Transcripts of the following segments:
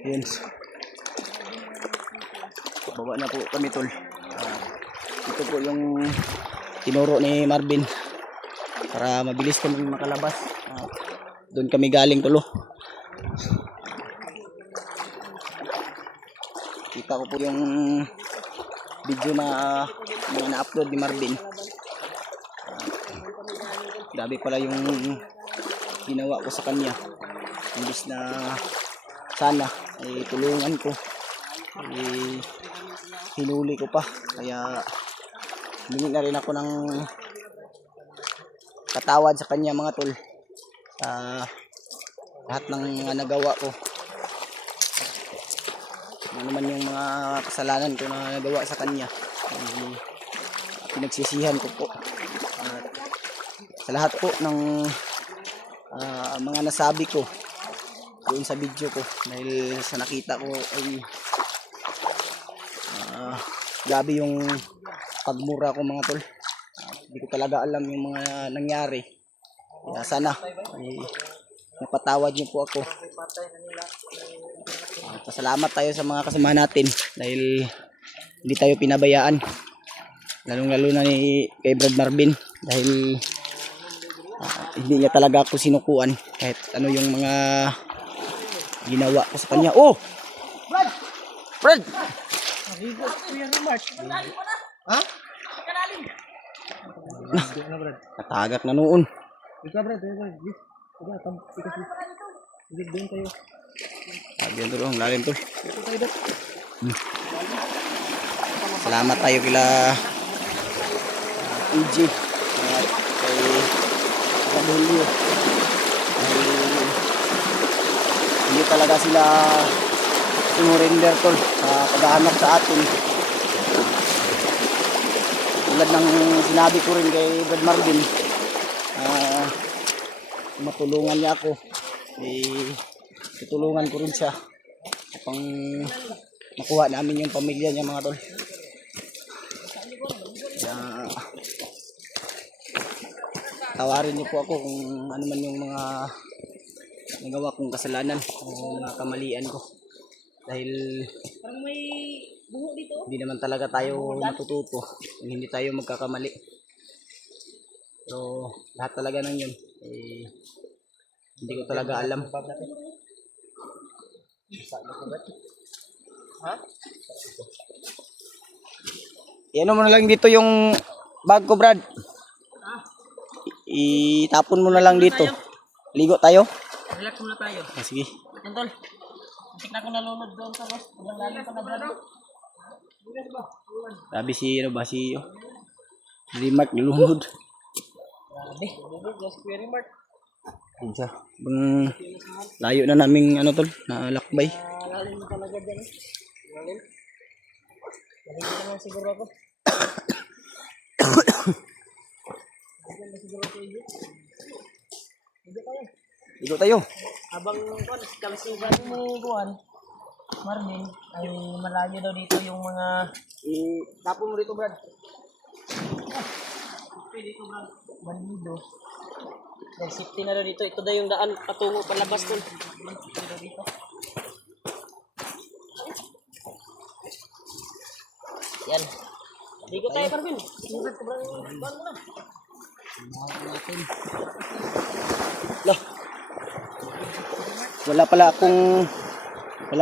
Yun. Baba na po kami tol. Ito po yung tinuro ni Marvin para mabilis kami makalabas. Doon kami galing tulo. Kita ko po yung video na na-upload ni Marvin. Grabe pala yung ginawa ko sa kanya. Imbis na sana ay tulungan ko, ay hinuli ko pa. Kaya humingi na rin ako ng patawad sa kanya mga tol sa lahat ng mga nagawa ko. Ano naman yung mga kasalanan ko na nagawa sa kanya, pinagsisihan ko po. Sa lahat po ng mga nasabi ko doon sa video ko, dahil sa nakita ko ay grabe yung pagmura ko mga tol. Hindi ko talaga alam yung mga nangyari. Kaya sana ay napatawad niyo po ako. Pasalamat tayo sa mga kasama natin dahil hindi tayo pinabayaan, lalong lalo na kay Brad Marvin, dahil hindi niya talaga ako sinukuan kahit ano yung mga ginawa ko sa kanya. Oh! Brad! Ha? Natagak na noon. Ikaw Brad, doon tayo. Sabi yan doon, lalim to. Salamat tayo kila EG at kay Rabulio. Hindi talaga sila sumurrender tol sa paghahanap sa atin. Tulad ng sinabi ko rin kay Brad Marvin, matulungan niya ako, tutulungan ko rin siya pang makuha namin yung pamilya niya mga tol. Kaya tawarin niyo po ako kung ano man yung mga nagawa kong kasalanan o mga kamalian ko, dahil hindi naman talaga tayo matututo kung hindi tayo magkakamali. So lahat talaga ng yun hindi ko talaga alam. Ha? Iano mo na lang dito yung bag ko Brad. Itapon mo na lang dito. Ligo tayo. Relax muna tayo. Sige. Tol, hindi na ako nalunod doon sa boss. Lalim pa na Brad. Grabe si ano ba si Remark nilunod. Grabe, just very much. Yun siya. Layo na naming ano tol, na lakbay. Lalim talaga dyan. Lalim. Lalim naman siguro ako. Ligo tayo. Habang kalsugan ni Juan Marvin ay malayo daw dito yung mga tapon mo rito Brad. Dito Brad. Bandido. Dahil safety na daw dito. Ito daw yung daan patungo palabas tol. Dito. Yan. Ligo tayo Marvin. Ligo sobrang ban mo na. Lah. Wala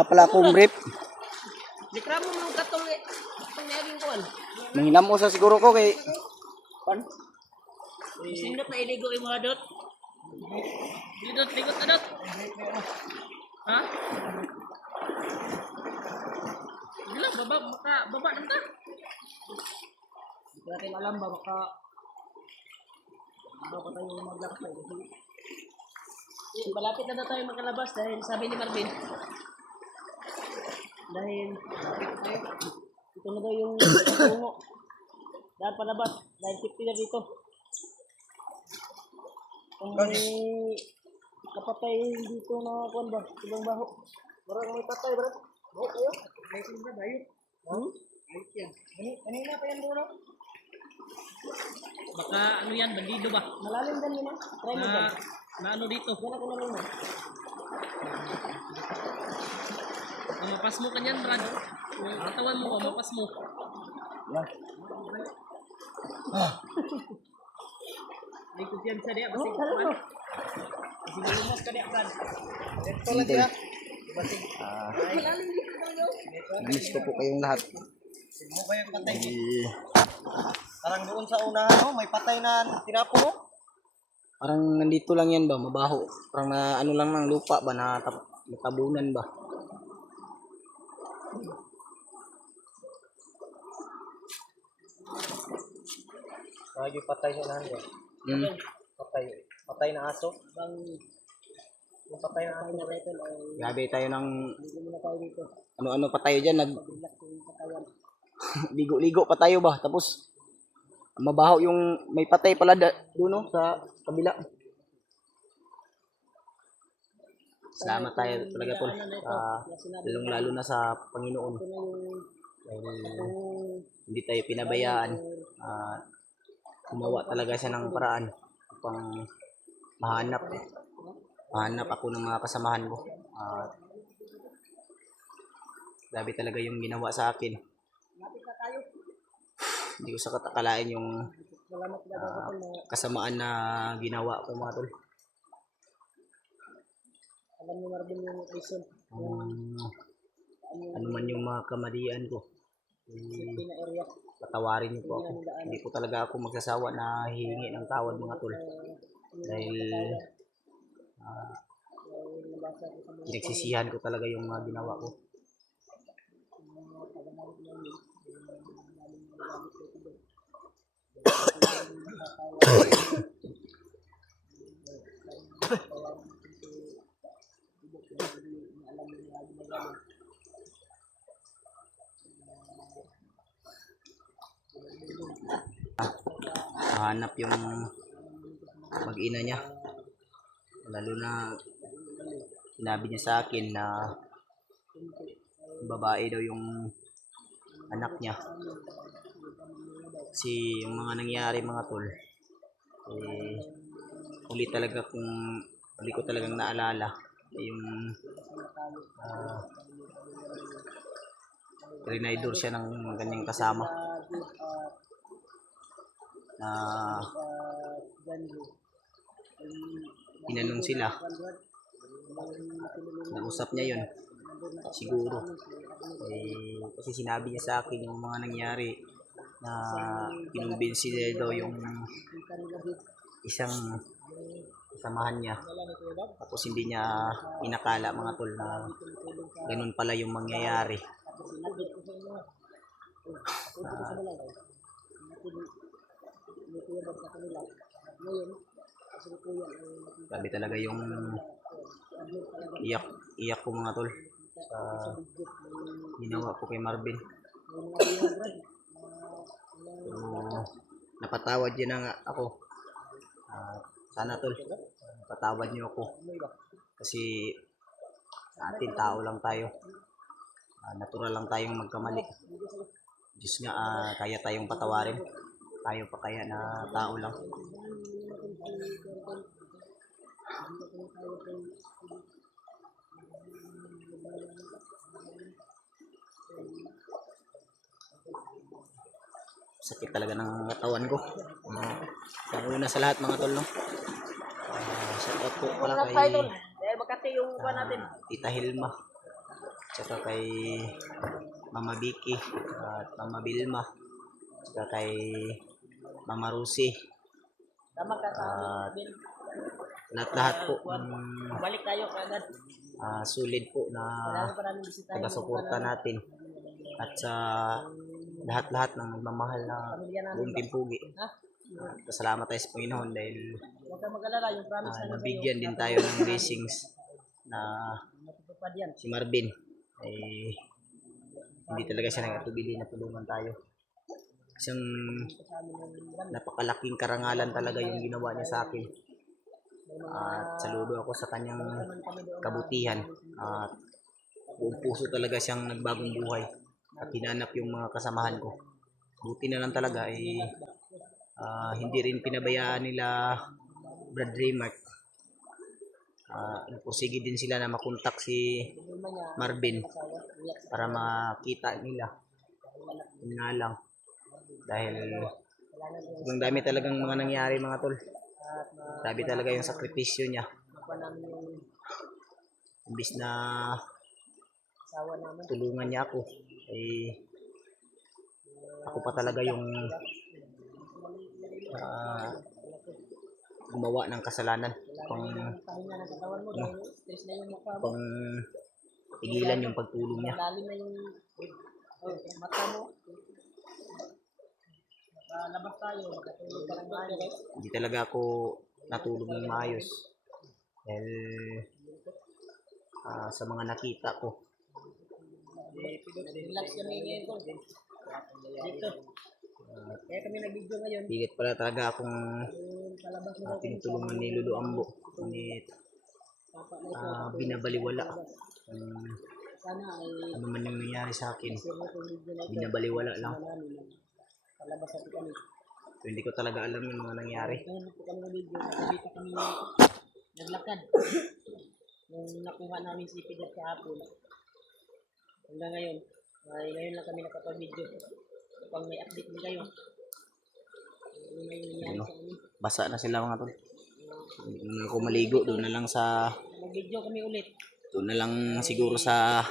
pala akong brief. Likramo mo katong naging kuan. Manghinam mo sa siguro ko kay pan. Sindot na iligo yung mga dot. Ligot na dot. Ha? Gila, baba na ta. Hindi natin alam ba baka tayo maglakbay. Malapit na tayo makalabas dahil sabi ni Marvin. Dahil ito na daw yung tungo. Dahil palabas. Dahil 50 na dito. Kung may kapatay dito na kuwan ba? Ibang baho. Marang may patay ba? Baho kayo? Ayos ba? Ayos. Ayos yan. Kanina pa yan doon. Baka ano yan, bandido ba? Malalim din yun, try mo Na, na ano dito? Yan ako na rin mo. Mamapas mo kanyan, Brad. Yung katawan mo, mamapas mo. Yan. May kumpiyansa diya, basig man. Basig lumos ka diya, Brad. Ito lang siya. Basig. Namiss ko po kayong lahat. Mo ba yung patay mo? Parang doon sa unahan, oh, may patay na tinapo, no? Parang nandito lang yan ba, mabaho. Parang na ano lang ng lupa ba, natabunan ba. Lagi patay sa unahan, bro. Hmm. Patay na aso. Yung patay na aso. Grabe tayo ng ano-ano pa tayo dyan, ligo-ligo pa tayo ba, tapos mabaho yung may patay pala doon no, sa kabila. Salamat tayo talaga po, lalong-lalo na sa Panginoon. Dahil hindi tayo pinabayaan. Gumawa talaga siya ng paraan upang mahanap ako ng mga kasamahan ko. Grabe talaga yung ginawa sa akin. Hindi ko sa katakalain yung kasamaan na ginawa ko, mga tol. Alam niyo Marvin yung reason. Ano man yung mga kamalian ko, Pina area. patawarin niyo po ako. Hindi po talaga ako magsasawa na hihingi ng tawad, mga tol. Dahil pinagsisihan ko talaga yung mga ginawa ko. Hanap yung mag-ina niya, lalo na sinabi niya sa akin na babae daw yung anak niya. Kasi yung mga nangyari, mga tol, uli ko talagang naalala yung rinaidor siya ng kanyang kasama na tinanong sila, nausap niya yun siguro, kasi sinabi niya sa akin yung mga nangyari, na kinumbinsi niya daw yung isang kasamahan niya, tapos hindi niya inakala, mga tol, na ganun pala yung mangyayari. Sabi talaga yung iyak ko, mga tol, sa ginawa ko kay Marvin. So, napatawad niya na nga ako. Sana, tol, patawad niyo ako, kasi sa atin, tao lang tayo, natural lang tayong magkamali. Diyos nga, kaya tayong patawarin, tayo pa kaya na tao lang. Sakit talaga ng katawan ko. Ang una sa lahat, mga tol, no? Shout out po pala kay Dahil Makati yung upan natin. Tita Hilma, tsaka kay Mama Vicky at Mama Vilma, tsaka kay Mama Rusi, Tama ka sa at lahat po balik tayo kaagad. sulit po na Maraming bisitahin. taga-suporta natin, at sa lahat-lahat ng nagmamahal na buong Timpugi. Pasalamat tayo sa Panginoon dahil Huwag kang mag-alala, yung promise na nabigyan din tayo ng blessings na natutupad yan. si Marvin ay hindi talaga siya nag-atubili na tulungan tayo. Isang napakalaking karangalan talaga yung ginawa niya sa akin, at saludo ako sa kanyang kabutihan, at buong puso talaga siyang nagbagong buhay at hinanap yung mga kasamahan ko. Buti na lang talaga hindi rin pinabayaan nila Brad Raymark. Nagpursige din sila na makontak si Marvin para makita nila. Yun nga lang. Dahil ang dami talagang mga nangyari mga tol. Grabe talaga yung sakripisyo niya. Imbis na tulungan niya ako, ay ako pa talaga yung gumawa ng kasalanan pang tigilan yung pagtulong niya. Hindi talaga ako natulog ng maayos dahil sa mga nakita ko. Relax kami ngayon tol. Dito. Kaya kami nag-video ngayon. Higit pala talaga akong tinutulungan ni Lolo Ambo. Ngunit binabaliwala. Sana ay Ano man yung nangyari sa akin, binabaliwala lang. palabas natin kami. So, hindi ko talaga alam yung mga nangyari. Ngayon po kami ng video. Dito kami naglakad. Nung nakuha namin si Pidat kahapon. Hanggang ngayon. Ngayon lang kami nakapag-video. Kapag may update din kayo. Ano na yung nangyari sa amin. Basa na sila mga tol. Hindi na ako maligo. Doon na lang sa... Mag-video kami ulit. Doon na lang siguro sa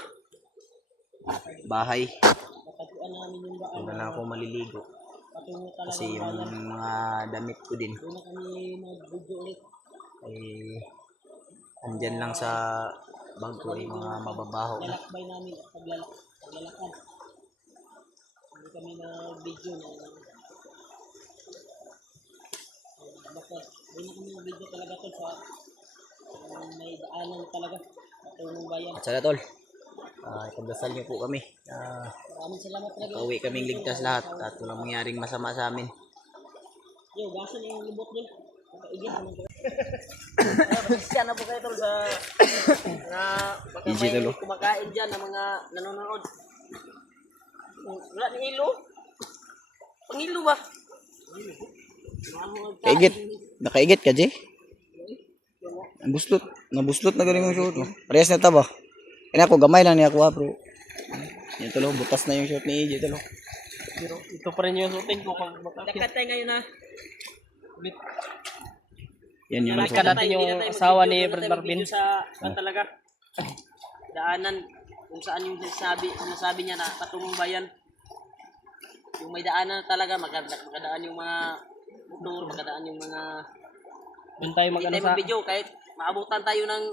bahay. Natagpuan namin yung daan. Doon na lang ako maliligo. Patungo talaga Kasi yung mga damit ko din doon na kami mag-video ulit. ay andyan lang sa bag ko ay mga mababaho na. Lalakbay namin at paglalakad. Hindi kami na-video na bakit? Hindi na kami na-video talaga to sa may daanan talaga. Patungong bayan. At sana tol, ipagdasal niyo po kami. Maraming salamat talaga. Pauwi kaming ligtas lahat at walang mangyaring masama sa amin. Yo, gasa na yung lubot din. Nakaigit naman ko. Pasensya na po kayo tol sa na baka Easy, may tol. kumakain dyan ng mga nanonood. Wala ni ilo. Pangilo ba? Kaigit. Nakaigit ka, Jay? Nabuslot na galing yung short mo. Parehas na taba. Kaya ako, gamay lang niya ako bro. Yan talo, butas na yung short ni EJ talo. Pero ito pa rin yung sutin ko pag makakit. Dakat tayo ngayon na. Yan yung Nakita natin yung asawa ni Brad Marvin. Sa talaga. Daanan kung saan yung sinasabi niya na patungong bayan. Yung may daanan talaga, makadaan yung mga motor, makadaan yung mga... Doon tayo mag-ano sa... video kahit maabutan tayo ng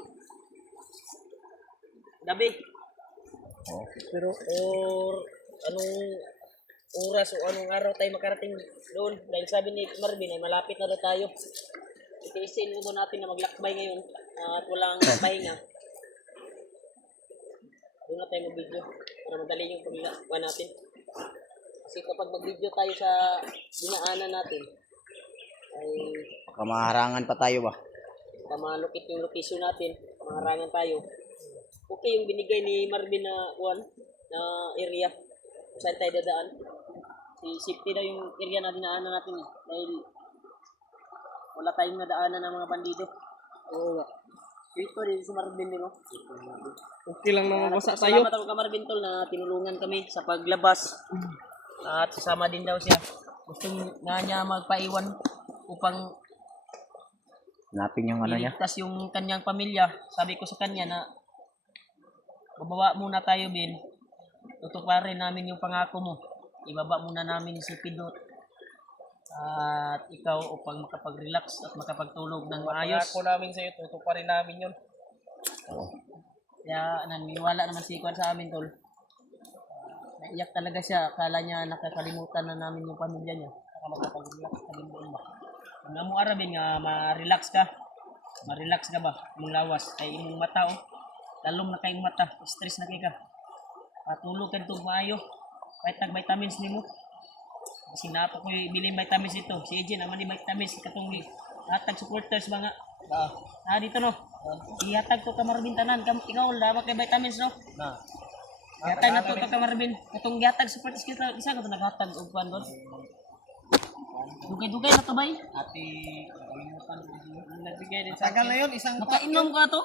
gabi. Pero anong oras o anong araw tayo makarating doon? Dahil sabi ni Marvin ay malapit na daw tayo. Itiisin mo doon natin na maglakbay ngayon at walang pahinga. Doon na tayo mag-video para madali yung paglakbay natin. Kasi kapag mag-video tayo sa dinaanan natin ay Kamaharangan pa tayo ba? malukit yung location natin, maharangan tayo. Okay yung binigay ni Marvin na area kung saan tayo dadaan. Safety daw yung area na dinaanan natin dahil wala tayong nadaanan ng mga bandido. Oo. Ito rin si Marvin din, no? Okay lang naman basa tayo. Salamat ako ka Marvin tol na tinulungan kami sa paglabas. At sasama din daw siya. Gusto nga niya magpaiwan upang Hanapin yung ano niya. iligtas yung kanyang pamilya. Sabi ko sa kanya na bababa muna tayo, Ben. Tutuparin namin yung pangako mo. Ibaba muna namin si Pidot at ikaw upang makapag-relax at makapagtulog ng maayos. Pangako namin sa iyo, tutuparin namin 'yon. Kaya naniniwala naman si Kwan sa amin, tol. Naiyak talaga siya. Akala niya nakakalimutan na namin yung pamilya niya. Saka makapag-relax. Kalimutan ba? Kung mo arabin nga ma-relax ka. Ma-relax ka ba? Imong lawas. Kay imong mata, oh. Lalom na kayong mata. Stress na kayo ka. Tulog ka dito maayo. Kahit nag-vitamins ni mo. Kasi napo ko yung bilhin vitamins ito. Si AJ naman yung vitamins. Katong hatag supporters ba nga. Dito no. Ihatag to ka Marvin tanan. Ikaw dapat kay vitamins no. Ihatag na to ka Marvin. Katong gihatag supporters kita. Isa ko to naghatag og kuan doon. Dugay-dugay na to bay. Ate, Nagbigay din sa tagal na yun, isang Makainom ka to?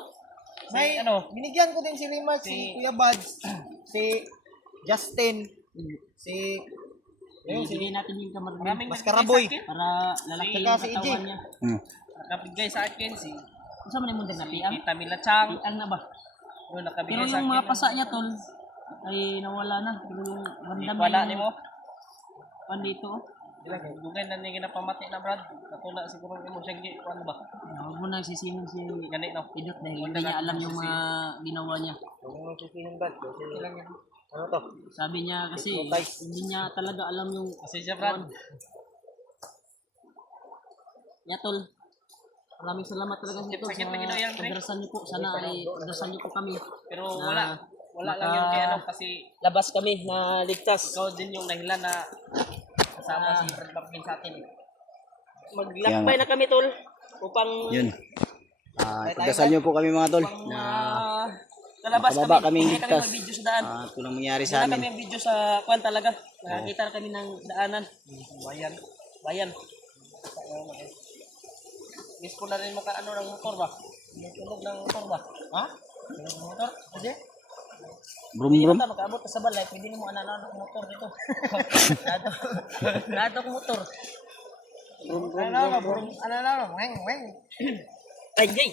may binigyan ko din si Rimac, si Kuya Buds, si Justin, si Bigay natin yung kamar. Mas Karaboy. Para lalaki yung Saka si EJ. katawan niya. Nakabigay sa akin si Ano sa man yung na piang? Tita Mila Chang. Piang na ba? Yung Pero nakabigay sa yung akin. mga pasa niya tol ay nawala na. Pero yung bandam Wala niya ni mo. pan dito. Dugay na niya ginapamati na Brad. Katula siguro mo siyang ano ba? Huwag mo nang sisihin si Gani no. Idot dahil hindi niya alam yung mga ginawa niya. Ano sisihin ba? Ano to? Sabi niya kasi hindi niya talaga alam yung Kasi siya Brad. Ya tol. Maraming salamat talaga sa ito Sakit sa na ginawa yan, pre. pagdarasal niyo po. Sana ay pagdarasal niyo po kami. Pero Na wala lang yun kay ano kasi labas kami na ligtas. ikaw din yung nahilan na kasama si Brad Marvin sa atin. Maglakbay na kami tol upang Yun. Pagdasal nyo po kami mga tol. Na lalabas makababa kami. kaming Hindi kami ligtas. mag-video sa daan. Ito nang mangyari Wala sa kami amin. ang video sa kwan talaga. Nakakita na kami ng daanan. Bayan. Bayan. Miss ko na rin mo ka ano ng motor ba? May tunog ng motor ba? Ha? Tunog ng motor? Kasi? Brum Hindi brum. ka makaabot ka sa balay. Pwede mo ano ng motor dito. Nato ko motor. Ano na? Weng, weng. Ay, Jay.